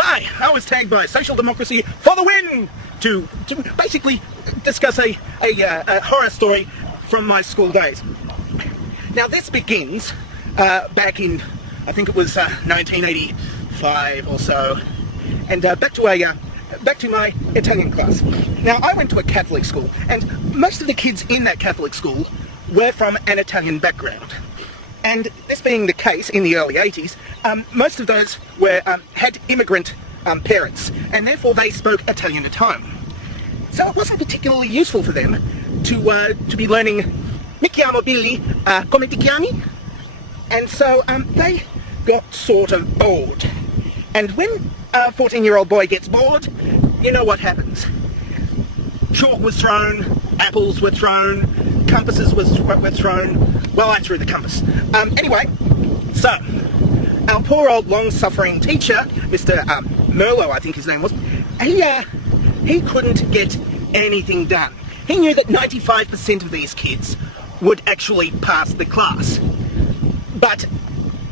Hi, I was tagged by Social Democracy for the win to basically discuss a horror story from my school days. Now this begins back in, I think it was 1985 or so, and back to my Italian class. Now I went to a Catholic school, and most of the kids in that Catholic school were from an Italian background. And this being the case in the early 80s, most of those were had immigrant parents, and therefore they spoke Italian at home. So it wasn't particularly useful for them to be learning "Mi chiamo Billy, come ti chiami?" And so they got sort of bored. And when a 14-year-old boy gets bored, you know what happens. Chalk was thrown, apples were thrown, compasses were thrown. Well, I threw the compass. Anyway, so our poor old long-suffering teacher, Mr. Merlo, I think his name was, he couldn't get anything done. He knew that 95% of these kids would actually pass the class. But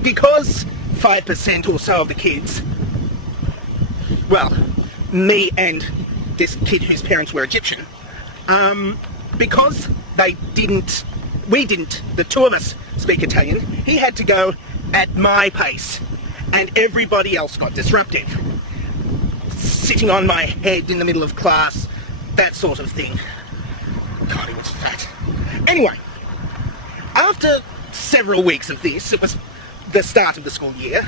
because 5% or so of the kids, well, me and this kid whose parents were Egyptian, because the two of us speak Italian, he had to go at my pace, and everybody else got disrupted. Sitting on my head in the middle of class, that sort of thing. God, he was fat. Anyway, after several weeks of this, it was the start of the school year,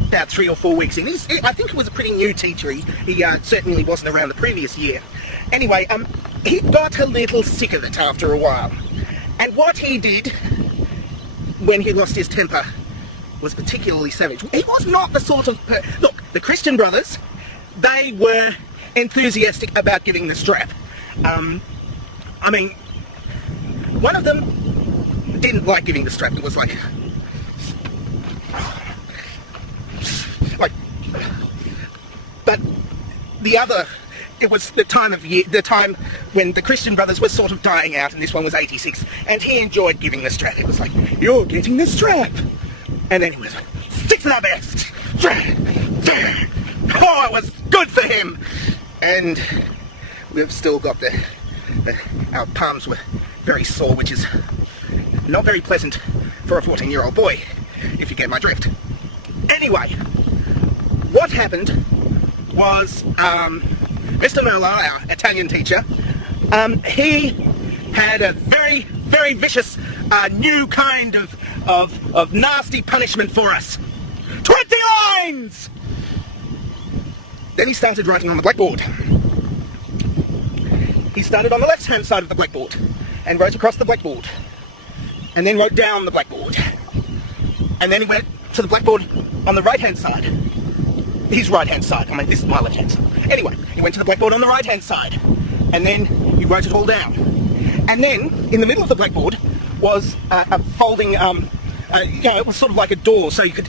about 3 or 4 weeks in. I think he was a pretty new teacher. He certainly wasn't around the previous year. Anyway, he got a little sick of it after a while. And what he did when he lost his temper was particularly savage. He was not the sort of... Look, the Christian brothers, they were enthusiastic about giving the strap. I mean, one of them didn't like giving the strap. It was like... But the other... It was the time when the Christian brothers were sort of dying out, and this one was 86, and he enjoyed giving the strap. It was like, "You're getting the strap!" And then he was like, "Stick to the best!" Oh, it was good for him! And we've still got our palms were very sore, which is not very pleasant for a 14-year-old boy, if you get my drift. Anyway, what happened was, Mr. Merlo, our Italian teacher, he had a very, very vicious new kind of nasty punishment for us. 20 lines! Then he started writing on the blackboard. He started on the left-hand side of the blackboard and wrote across the blackboard, and then wrote down the blackboard. And then he went to the blackboard on the right-hand side. His right-hand side. I mean, this is my left-hand side. Anyway, he went to the blackboard on the right-hand side, and then he wrote it all down. And then, in the middle of the blackboard, was a folding, it was sort of like a door, so you could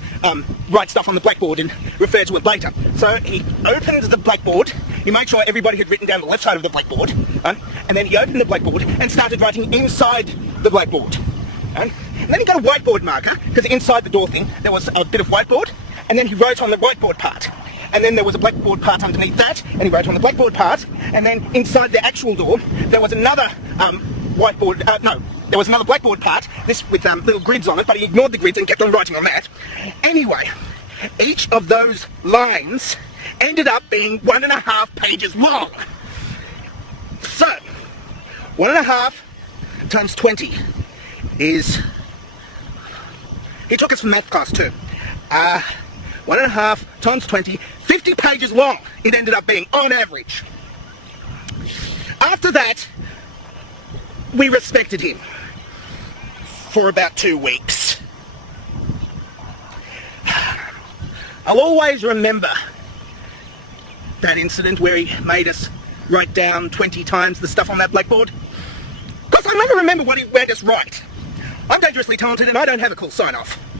write stuff on the blackboard and refer to it later. So he opened the blackboard, he made sure everybody had written down the left side of the blackboard, and then he opened the blackboard and started writing inside the blackboard. And then he got a whiteboard marker, because inside the door thing there was a bit of whiteboard, and then he wrote on the whiteboard part. And then there was a blackboard part underneath that, and he wrote on the blackboard part, and then inside the actual door there was another there was another blackboard part, this with little grids on it, but he ignored the grids and kept on writing on that. Anyway, each of those lines ended up being 1.5 pages long. So, 1.5 times 20 is... He took us from math class too. 1.5 times 20, 50 pages long it ended up being, on average. After that, we respected him for about 2 weeks. I'll always remember that incident where he made us write down 20 times the stuff on that blackboard. Because I never remember what he made us write. I'm dangerously talented and I don't have a cool sign-off.